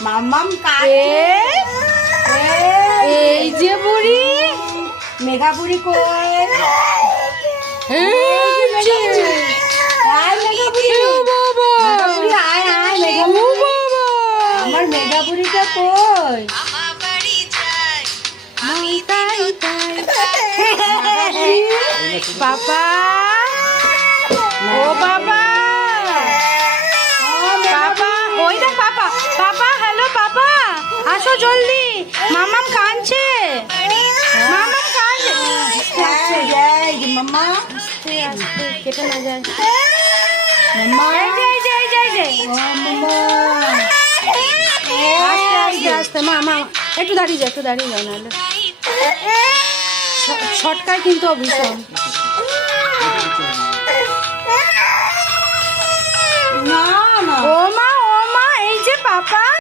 মাম্মাম এই যে বুড়ি মেঘা বুড়ি কই? আমার মেঘা বুড়িটা কই? বাবা ও বাবা বাবা ওই দেখ পাপা পাপা হ্যালো পাপা আসো জলদি মামাম কাঁদছে মামাম কাঁদছে মাম্মা কেটে না যায় মাম্মা আস্তে আস্তে মা একটু দাঁড়িয়ে যাও নাহলে ছটকায় কিন্তু ভীষণ না ও